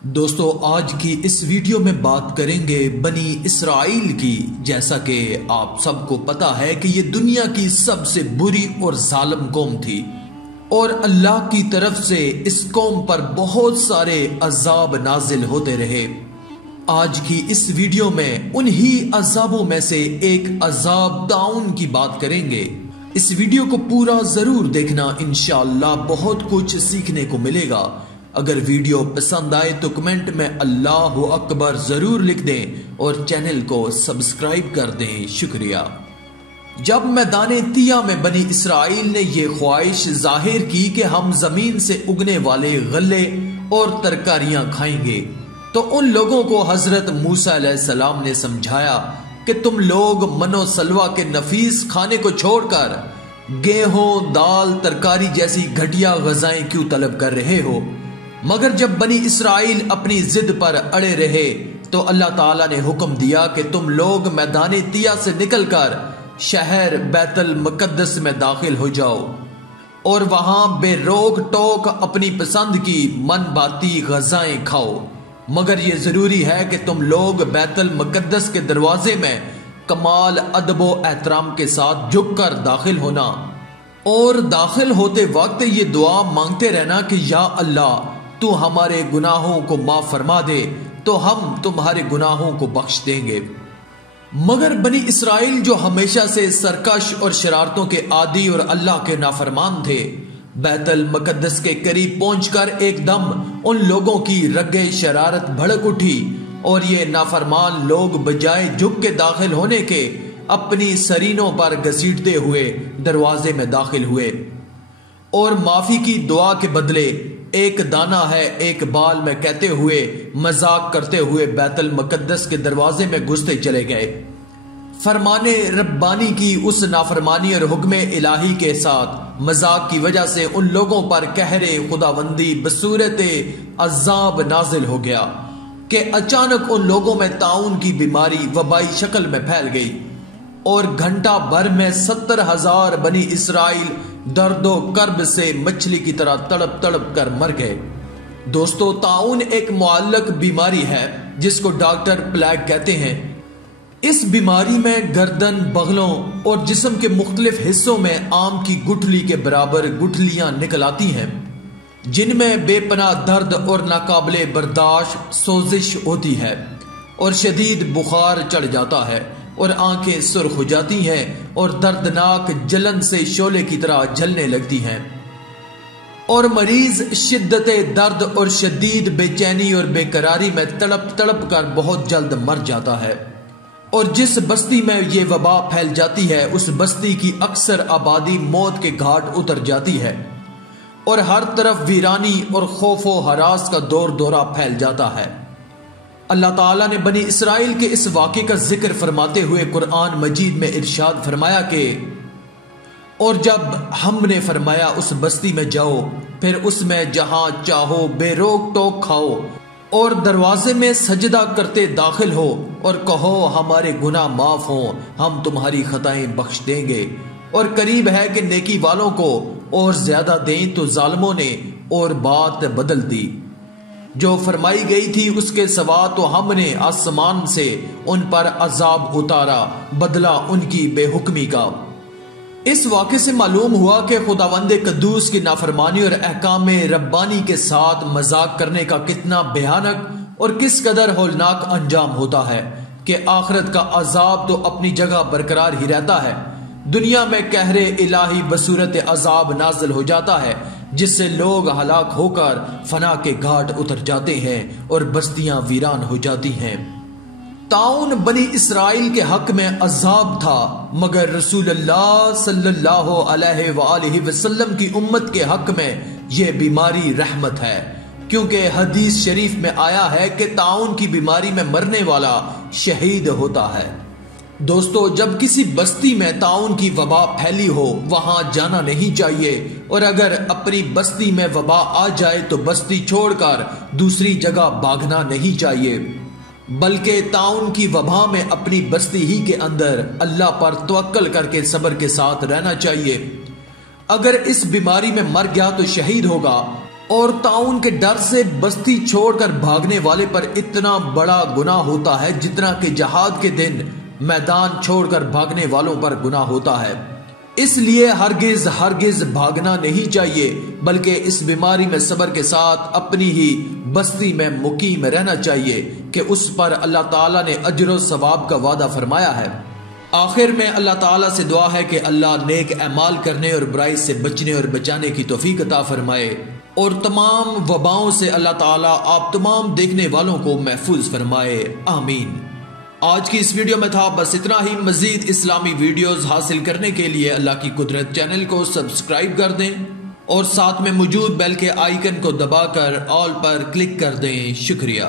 दोस्तों, आज की इस वीडियो में बात करेंगे बनी इसराइल की। जैसा कि आप सबको पता है कि ये दुनिया की सबसे बुरी और जालिम कौम थी और अल्लाह की तरफ से इस कौम पर बहुत सारे अजाब नाजिल होते रहे। आज की इस वीडियो में उन्हीं अजाबों में से एक अजाब ताउन की बात करेंगे। इस वीडियो को पूरा जरूर देखना, इंशाअल्लाह बहुत कुछ सीखने को मिलेगा। अगर वीडियो पसंद आए तो कमेंट में अल्लाह अकबर जरूर लिख दें और चैनल को सब्सक्राइब कर दें। शुक्रिया। जब मैदाने तिया में बनी इसराइल ने यह ख्वाहिश जाहिर की कि हम जमीन से उगने वाले गल्ले और तरकारियां खाएंगे, तो उन लोगों को हजरत मूसा अलैहिस्सलाम ने समझाया कि तुम लोग मनो सलवा के नफीस खाने को छोड़कर गेहूं, दाल, तरकारी जैसी घटिया गजाएं क्यों तलब कर रहे हो। मगर जब बनी इसराइल अपनी जिद पर अड़े रहे तो अल्लाह ताला ने हुक्म दिया कि तुम लोग मैदाने तिया से निकलकर शहर बैतुल मुकद्दस में दाखिल हो जाओ और वहां बेरोक टोक अपनी पसंद की मन बाती गजाएं खाओ। मगर यह जरूरी है कि तुम लोग बैतुल मुकद्दस के दरवाजे में कमाल अदबो एहतराम के साथ झुककर दाखिल होना और दाखिल होते वक्त ये दुआ मांगते रहना कि या अल्लाह, तू हमारे गुनाहों को माफ फरमा दे तो हम तुम्हारे गुनाहों को बख्श देंगे। मगर बनी इसराइल जो हमेशा से सरकश और शरारतों के आदी और अल्लाह के नाफरमान थे, बैतुल मुकद्दस के करीब पहुंचकर एकदम उन लोगों की रगे शरारत भड़क उठी और ये नाफरमान लोग बजाय झुक के दाखिल होने के अपनी सरीनों पर घसीटते हुए दरवाजे में दाखिल हुए और माफी की दुआ के बदले एक दाना है एक बाल में कहते हुए मजाक करते हुए बैतुल मुकद्दस के दरवाजे में घुसते चले गए। फरमाने रब्बानी की उस नाफरमानी और हुक्मे इलाही के साथ मजाक की वजह से उन लोगों पर कहरे खुदाबंदी बसूरत अजाब नाजिल हो गया कि अचानक उन लोगों में ताउन की बीमारी वबाई शक्ल में फैल गई और घंटा भर में 70,000 बनी इसराइल दर्दो कर्ब से मछली की तरह तड़प तड़प कर मर गए। दोस्तों, ताउन एक मुअल्लक बीमारी है जिसको डॉक्टर प्लेग कहते हैं। इस बीमारी में गर्दन, बगलों और जिस्म के मुख्तलिफ हिस्सों में आम की गुठली के बराबर गुठलियां निकल आती हैं, जिनमें बेपनाह दर्द और नाकाबिले बर्दाश्त सोजिश होती है और शदीद बुखार चढ़ जाता है और आंखें सुर्ख हो जाती हैं और दर्दनाक जलन से शोले की तरह जलने लगती हैं और मरीज शिद्दत दर्द और शदीद बेचैनी और बेकरारी में तड़प तड़प कर बहुत जल्द मर जाता है। और जिस बस्ती में ये वबा फैल जाती है उस बस्ती की अक्सर आबादी मौत के घाट उतर जाती है और हर तरफ वीरानी और खौफो हरास का दौर दौरा फैल जाता है। अल्लाह ताला ने बनी इसराइल के इस वाक़े का जिक्र फरमाते हुए कुरान मजीद में इरशाद फरमाया कि और जब हमने फरमाया उस बस्ती में जाओ, फिर उसमें जहां चाहो बेरोक टोक खाओ और दरवाजे में सजदा करते दाखिल हो और कहो हमारे गुनाह माफ हो, हम तुम्हारी खताएं बख्श देंगे और करीब है कि नेकी वालों को और ज्यादा दें। तो जालिमों ने और बात बदल दी, जो फरमाई गई थी उसके सवा तो हमने आसमान से उन पर अजाब उतारा, बदला उनकी बेहुक्मी का। इस वाक़े से मालूम हुआ कि खुदावंदे कद्दूस की नाफरमानी और अहकाम रब्बानी के साथ मजाक करने का कितना भयानक और किस कदर होलनाक अंजाम होता है कि आखिरत का अजाब तो अपनी जगह बरकरार ही रहता है। दुनिया में कहरे इलाही बसूरत अजाब नाजिल हो जाता है जिससे लोग हलाक होकर फना के घाट उतर जाते हैं और बस्तियां वीरान हो जाती हैं। ताउन बनी इसराइल के हक में अजाब था, मगर रसूलुल्लाह सल्लल्लाहु अलैहि वसल्लम की उम्मत के हक में यह बीमारी रहमत है, क्योंकि हदीस शरीफ में आया है कि ताउन की बीमारी में मरने वाला शहीद होता है। दोस्तों, जब किसी बस्ती में ताउन की वबा फैली हो वहां जाना नहीं चाहिए और अगर अपनी बस्ती में वबा आ जाए तो बस्ती छोड़कर दूसरी जगह भागना नहीं चाहिए, बल्कि ताउन की वबा में अपनी बस्ती ही के अंदर अल्लाह पर तवक्कल करके सब्र के साथ रहना चाहिए। अगर इस बीमारी में मर गया तो शहीद होगा और ताउन के डर से बस्ती छोड़कर भागने वाले पर इतना बड़ा गुनाह होता है जितना कि जहाद के दिन मैदान छोड़कर भागने वालों पर गुनाह होता है। इसलिए हरगिज हरगिज भागना नहीं चाहिए, बल्कि इस बीमारी में सब्र के साथ अपनी ही बस्ती में मुकीम रहना चाहिए कि उस पर अल्लाह ताला ने अजर और सवाब का वादा फरमाया है। आखिर में अल्लाह ताला से दुआ है कि अल्लाह नेक अमाल करने और बुराई से बचने और बचाने की तौफीक अता फरमाए और तमाम वबाओं से अल्लाह ताला आप तमाम देखने वालों को महफूज फरमाए, आमीन। आज की इस वीडियो में था बस इतना ही। मजीद इस्लामी वीडियोस हासिल करने के लिए अल्लाह की कुदरत चैनल को सब्सक्राइब कर दें और साथ में मौजूद बेल के आइकन को दबाकर ऑल पर क्लिक कर दें। शुक्रिया।